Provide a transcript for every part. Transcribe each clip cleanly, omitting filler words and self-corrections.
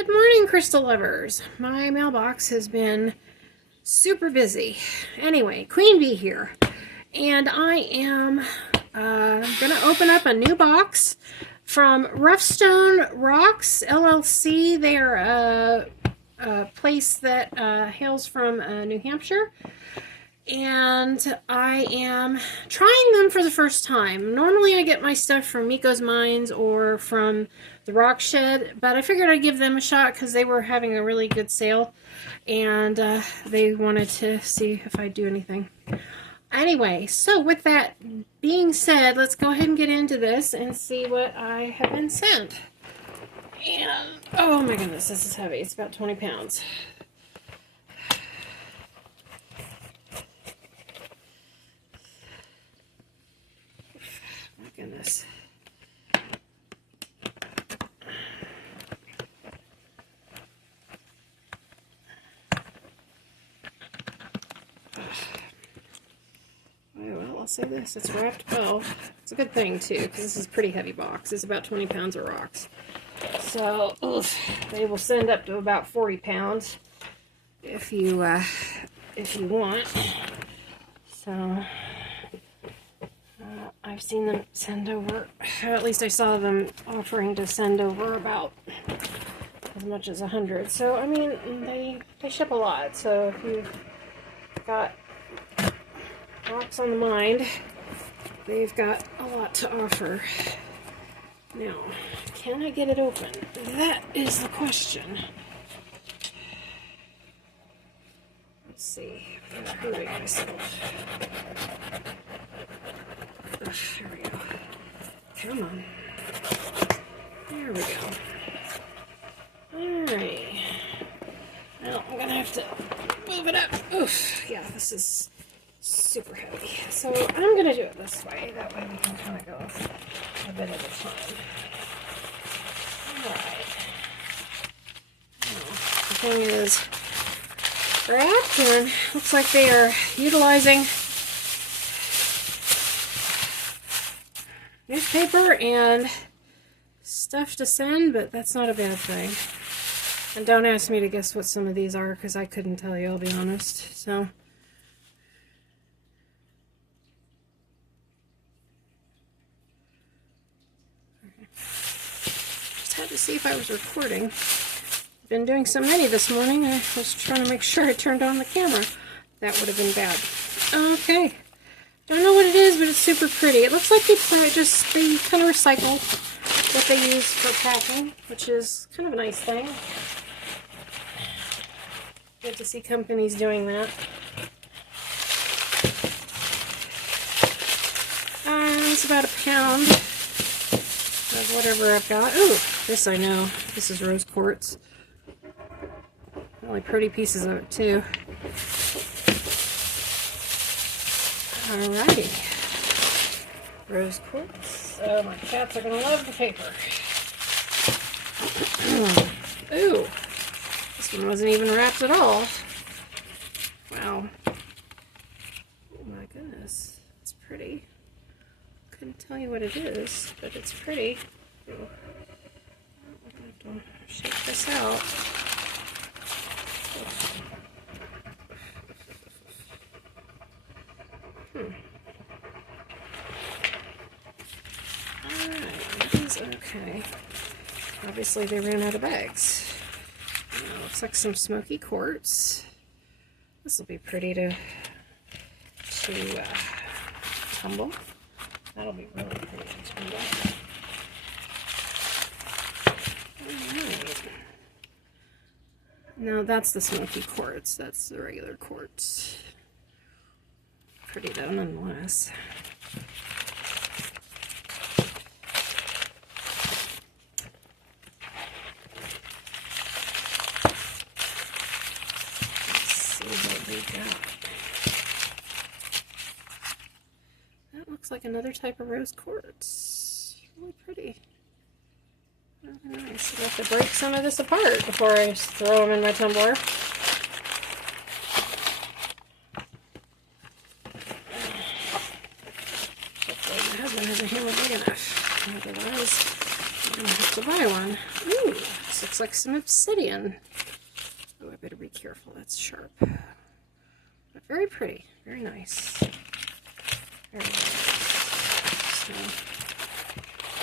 Good morning, crystal lovers. My mailbox has been super busy. Anyway, Queen Bee here. And I am going to open up a new box from Roughstone Rocks, LLC. They are a place that hails from New Hampshire. And I am trying them for the first time. Normally I get my stuff from Miko's Mines or from the Rock Shed, but I figured I'd give them a shot because they were having a really good sale, and they wanted to see if I'd do anything. Anyway, so with that being said, let's go ahead and get into this and see what I have been sent. And, oh my goodness, this is heavy. It's about 20 pounds. Goodness. Well, I'll say this, it's wrapped well. It's a good thing too, because this is a pretty heavy box. It's about 20 pounds of rocks. So, they will send up to about 40 pounds if you want. So, I've seen them send over, at least I saw them offering to send over about as much as 100. So, I mean, they ship a lot. So, if you've got rocks on the mind, they've got a lot to offer. Now, can I get it open? That is the question. Let's see. Here we go. There we go. Come on. There we go. Alright. Well, I'm gonna have to move it up. Oof. Yeah, this is super heavy. So I'm gonna do it this way. That way we can kind of go a bit at a time. Alright. The thing is wrapped, and looks like they are utilizing newspaper and stuff to send, but that's not a bad thing. And don't ask me to guess what some of these are, because I couldn't tell you, I'll be honest. So, just had to see if I was recording. Been doing so many this morning, I was trying to make sure I turned on the camera. That would have been bad. Okay. Don't know what it is, but it's super pretty. It looks like they kind of recycle what they use for packing, which is kind of a nice thing. Good to see companies doing that. It's about a pound of whatever I've got. Ooh, this I know. This is rose quartz. Really pretty pieces of it, too. Alrighty. Rose quartz. Oh, my cats are going to love the paper. Ooh. This one wasn't even wrapped at all. Wow. Oh my goodness. It's pretty. Couldn't tell you what it is, but it's pretty. Ooh. I'm going to have to shake this out. Alright, these are okay. Obviously they ran out of bags. Looks like some smoky quartz. This will be pretty to tumble. That'll be really pretty to tumble. Alright. Now that's the smoky quartz. That's the regular quartz. Pretty though, nonetheless. That looks like another type of rose quartz. Really pretty. Really nice. I have to break some of this apart before I throw them in my tumbler. Hopefully my husband has a hammer big enough. Otherwise, I'm going to have to buy one. Ooh, looks like some obsidian. Oh, I better be careful. That's sharp. But very pretty. Very nice. Very nice. So,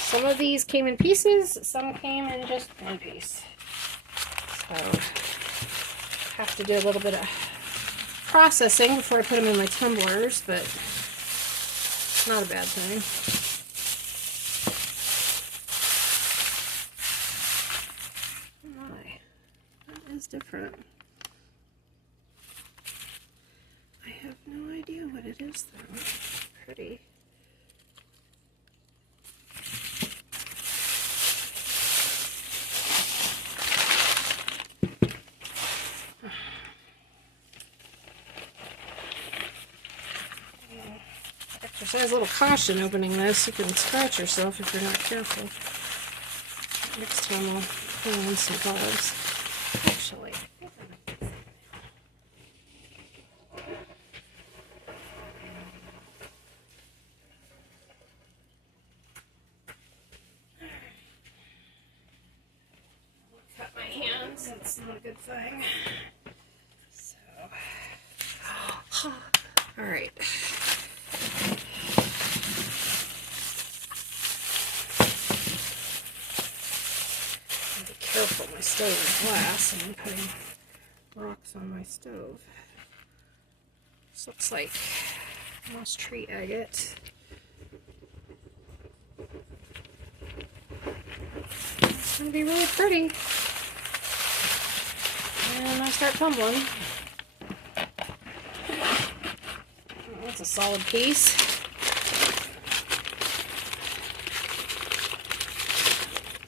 some of these came in pieces. Some came in just one piece. So, have to do a little bit of processing before I put them in my tumblers, but not a bad thing. Oh my, that is different. I have no idea what it is though. Pretty. Exercise a little caution opening this. You can scratch yourself if you're not careful. Next time I'll put on some gloves. Actually, cut my hands. That's not a good thing. So, all right. Careful, my stove is glass and I'm putting rocks on my stove. This looks like moss tree agate. It's going to be really pretty. And I start tumbling. Oh, that's a solid piece.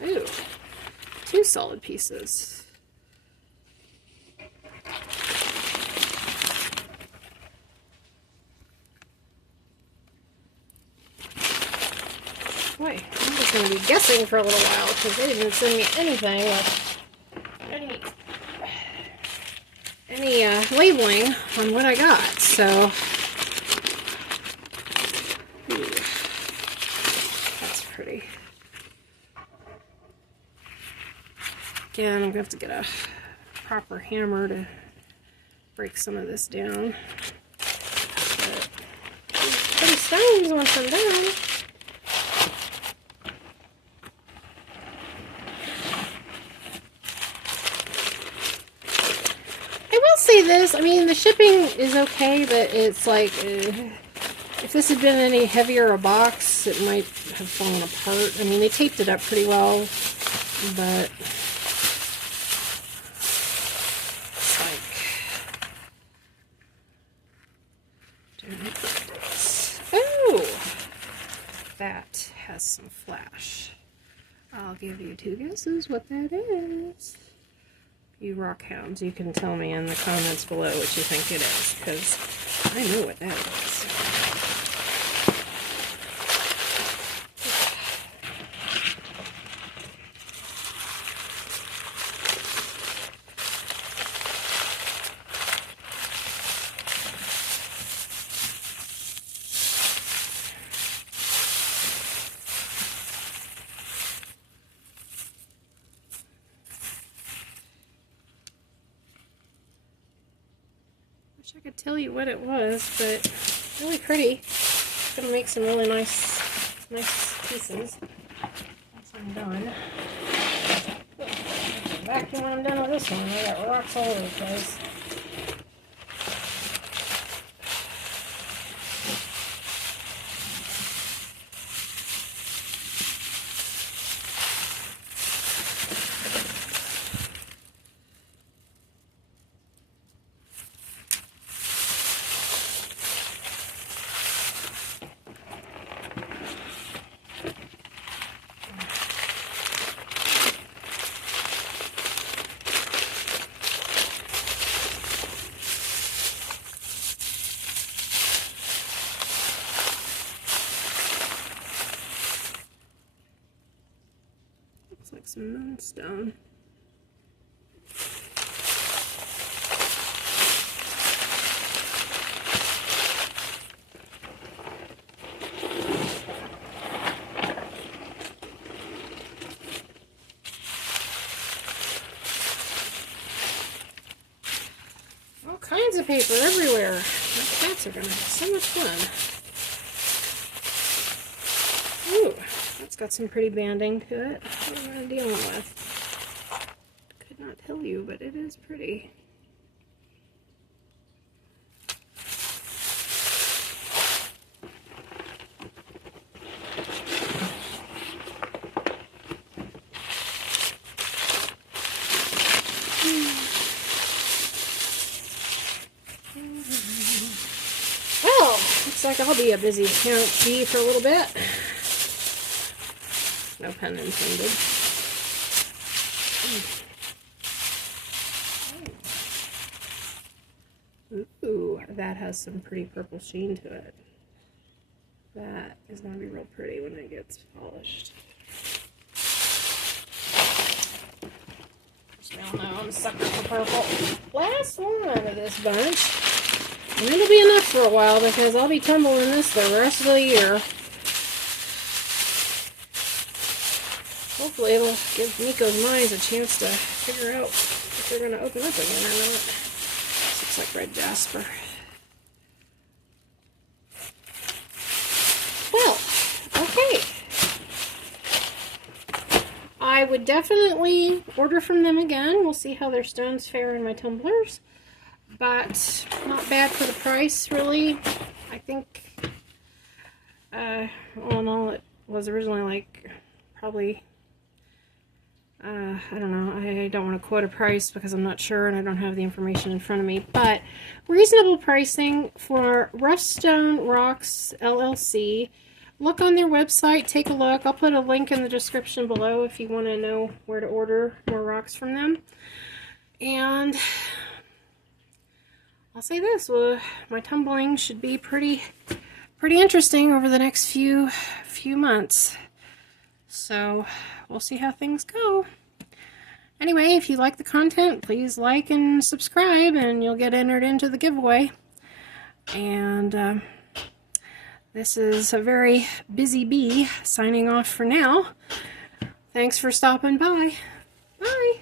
Ooh. 2 solid pieces. Boy, I'm just going to be guessing for a little while because they didn't send me anything with any labeling on what I got. So, ooh, that's pretty. Again, I'm going to have to get a proper hammer to break some of this down. But pretty stones once I'm done. I will say this, I mean, the shipping is okay, but it's like, if this had been any heavier a box, it might have fallen apart. I mean, they taped it up pretty well, but that has some flash. I'll give you 2 guesses what that is. You rock hounds, you can tell me in the comments below what you think it is, because I know what that is. Wish I could tell you what it was, but really pretty. It's gonna make some really nice pieces once I'm done. Vacuum when I'm done with this one. I got rocks all over the place. Looks like some moonstone. kinds of paper everywhere. My cats are going to have so much fun. Ooh, that's got some pretty banding to it. What am I dealing with? Could not tell you, but it is pretty. Well, looks like I'll be a busy parent bee for a little bit. No pun intended. Ooh, that has some pretty purple sheen to it. That is going to be real pretty when it gets polished. You all know I'm a sucker for purple. Last one of this bunch. And it'll be enough for a while because I'll be tumbling this the rest of the year. Hopefully it'll give Nico's minds a chance to figure out if they're going to open up again or not. This looks like red jasper. Well, okay. I would definitely order from them again. We'll see how their stones fare in my tumblers. But not bad for the price, really. I think, all in all, it was originally like probably, I don't know, I don't want to quote a price because I'm not sure and I don't have the information in front of me, but reasonable pricing for Rough Stone Rocks LLC. Look on their website, take a look. I'll put a link in the description below if you want to know where to order more rocks from them. And I'll say this, my tumbling should be pretty interesting over the next few months. So we'll see how things go. Anyway, if you like the content, please like and subscribe and you'll get entered into the giveaway. And this is a very busy bee signing off for now. Thanks for stopping by. Bye.